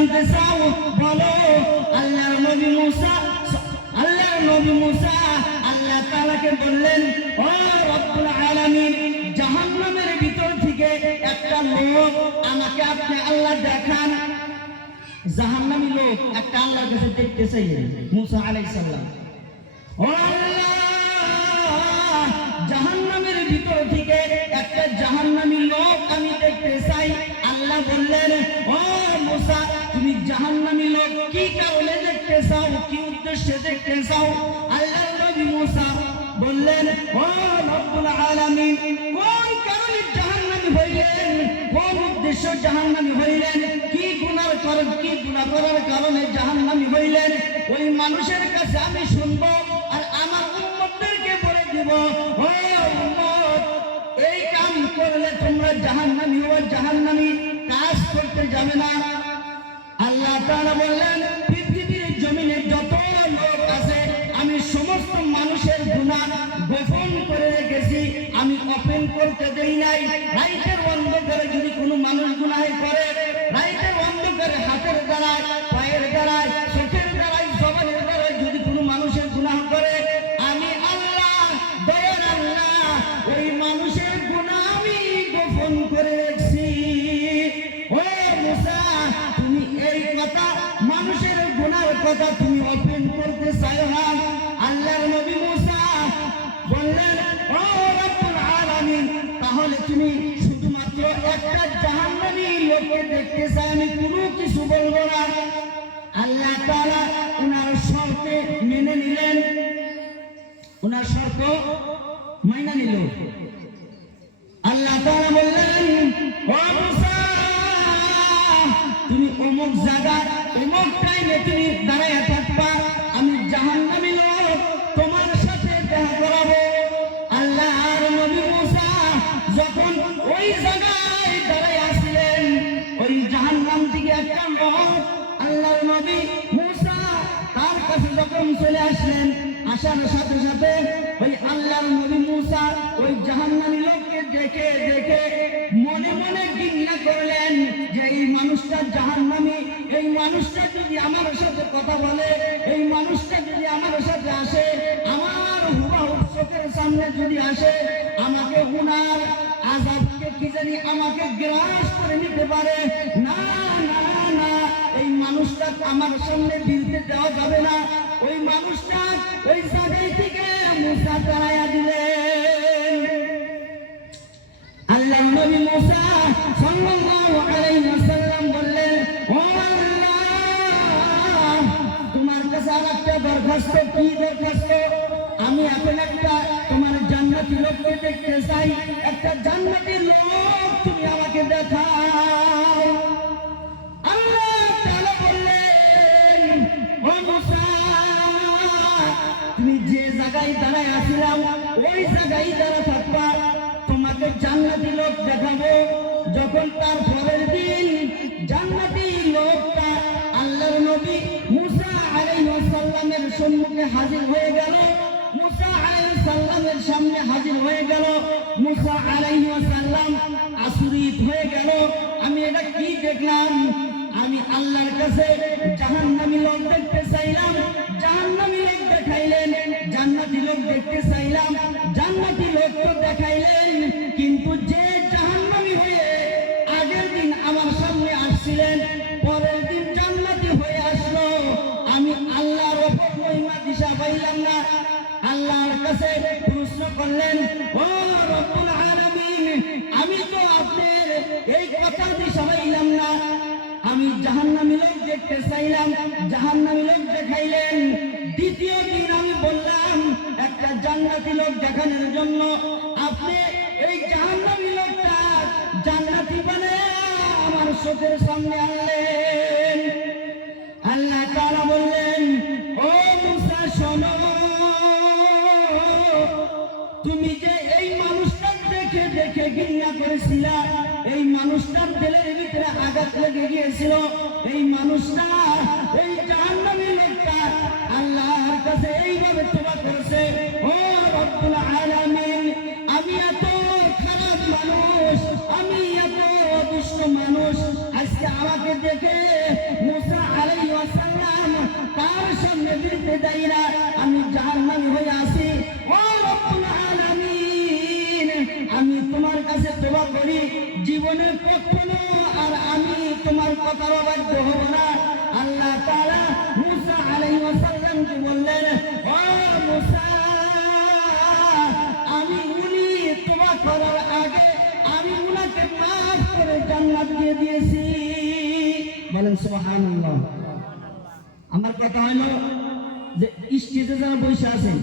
জানতে চাও বলো। আল্লাহর নবী মুসা আল্লাহ তাআলাকে বললেন, ও রব্বুল আলামিন, জাহান্নামের ভিতর থেকে একটা লোক আমাকে আপনি আল্লাহ দেখান। জাহান্নামী লোক একটা আল্লাহর কাছে দেখতে চাইলেন মুসা আলাইহিস সালাম। ও আল্লাহ, জাহান্নামের ভিতর থেকে একটা জাহান্নামী লোক আমি দেখতে চাই। আল্লাহ বললেন, ও মুসা, তুমি জাহান্নামী লোক কি কারণে দেখতে চাও, কি উদ্দেশ্যে দেখতে চাও? আল্লাহর নবী মুসা বললেন, ও রব্বুল আলামিন, কোন কারণে জাহান্নামী হইলেন, কোন উদ্দেশ্য জাহান্নামী হইলেন, কি গুনাহ করার কারণে জাহান্নামী হইলেন, ওই মানুষের কাছে আমি শুনবো আর আমার উম্মতদেরকে বলে দিব, ও উম্মত, এই কাম করলে তোমরা জাহান্নামী হওয়া, জাহান্নামী কাজ করতে যাবে না। আল্লাহ তাআলা বললেন, পৃথিবীর জমিনে যত লোক আছে আমি সমস্ত মানুষের গুনাহ গোপন করে রেখেছি, আমি ওপেন করতে দেই নাই। রাইতের অন্ধকারে যদি কোনো মানুষ গুনাহ করে, রাইতের অন্ধকারে হাতের দ্বারায়, পায়ের দ্বারায়, চোখের দ্বারায়, জবানের দ্বারায় যদি কোনো মানুষের গুনাহ করে, আমি আল্লাহ, দয়ার আল্লাহ, ওই মানুষের গুনাহ আমি গোপন করে রেখেছি। ও মুসা, তুমি এই কথা, মানুষের গুনাহের কথা তুমি ওপেন করতে চাও না। আল্লাহর নবী মুসা বললেন, ও রব্বুল আলামিন, তাহলে তুমি শুধুমাত্র একটা জাহান্নামী লোককে দেখতে চাই, আমি কোনো কিছু বলবো না। আল্লাহ তাআলা ওনার শর্ত মেনে নিলেন, ওনার শর্ত মাইনা নিল। আল্লাহ তাআলা বললেন, ও মুসা, তুমি অমুক জায়গায় অমুক টাইমে তুমি দাঁড়ায় থাকবা, আমি জাহান্নামী লোক তোমার সাথে দেখা করাবো। আল্লাহর নবী মুসা যখন ওই জায়গায় দাঁড়ায় আসলেন, ওই জাহান্নাম থেকে একটা লোক আল্লাহর নবী মুসা তার কাছে যখন চলে আসলেন, আসার সাথে সাথে ওই আল্লাহর নবী মুসা ওই জাহান্নামী লোককে দেখে দেখে মনে মনে ঘৃণা করলেন যে এই মানুষটা জাহান্নামী, এই মানুষটা যদি আমার সাথে কথা বলে, এই মানুষটা যদি আমার সাথে আসে, আমার হুবহু চোখের সামনে যদি আসে, আমাকে উনার আযাবকে কি জানি আমাকে গ্রাস করে নিতে পারে। না না না, এই মানুষটা আমার সামনে দিতে দেওয়া যাবে না। ওই মানুষটা ওই জায়গায় থেকে মুসা তাড়াইয়া দিলেন। আল্লাহর নবী মুসা সাল্লাল্লাহু আলাইহি ওয়াসাল্লাম বললেন, ও আল্লাহ, তোমার কাছে আরেকটা দরখাস্ত। কি দরখাস্ত? আমি এখন একটা তোমার জান্নাতি লোককে দেখতে চাই, একটা জান্নাতি লোক তুমি আমাকে দেখাও। আল্লাহ তাআলা বললেন, ও মুসা, তুমি যে জায়গায় দাঁড়ায় আছিলাম ওই জায়গায় দাঁড়া থাকবা, তোমাকে জান্নাতি লোক দেখাবো। যখন তার পরের দিন জান্নাতি লোকটা আল্লাহর নবী মুসা আলাইহিস সালামের সম্মুখে হাজির হয়ে গেল, মুসা আলাইহিস সালামের সামনে হাজির হয়ে গেল। মুসা আলাইহিস সালাম আশ্চর্যিত হয়ে গেল, আমি এটা কি দেখলাম? আমি আল্লাহর কাছে জাহান্নামী লোক দেখতে চাইলাম, জাহান্নামী লোক দেখাইলেন, জান্নাতি লোক দেখতে চাইলাম, জান্নাতি লোক তো দেখাইলেন, কিন্তু যে জাহান্নামী হয়ে আগের দিন আমার সামনে আসছিলেন, পরের দিন জান্নাতি হয়ে আসলো, আমি আল্লাহর ওপর মহিমা দিশা পাইলাম না। আল্লাহর কাছে প্রশ্ন করলেন, ও রব্বুল আলামিন, আমি তো আপনার এই কথা দিশা পাইলাম না, আমি জাহান্নামী লোক দেখতে চাইলাম, জাহান্নামী লোক দেখাইলেন। দ্বিতীয় দিন আমি বললাম একটা জান্নাতি লোক দেখানোর জন্য, আপনি এই জাহান্নামী লোকটা জান্নাতি বানায় আমার চোখের সামনে আনলেন। আল্লাহ তাআলা বললেন, ও মুসা শোনো, তুমি যে এই মানুষটা দেখে দেখে ঘৃণা করেছিলা, এই মানুষটার দিলের ভিতরে আঘাত লেগে গিয়েছিল, এই মানুষটা, এই জাহান্নামী লোকটা আল্লাহর কাছে এইভাবে তওবা করেছে, ও রব্বুল আলামিন, আমি এত খারাপ মানুষ, আমি এত দুষ্ট মানুষ, আজকে আমাকে দেখে তোমার সামনে বিরুদ্ধে দাঁড়িয়ে না, আমি জাহান্নামী হয়ে আছি। ও রব্বুল আলামিন, আমি তোমার কাছে তওবা করি, জীবনে কখনো আর আমি তোমার কথার অবাধ্য হব না। আল্লাহ তাআলা মুসা আলাইহিস সালামকে বললেন, ও মুসা, আমি উনি তওবা করার আগে আমি উনাকে মাফ করে জান্নাত দিয়ে দিয়েছি। বলেন সুবহানাল্লাহ। আমার কথা হলো যে স্টেজে যারা বসে আছেন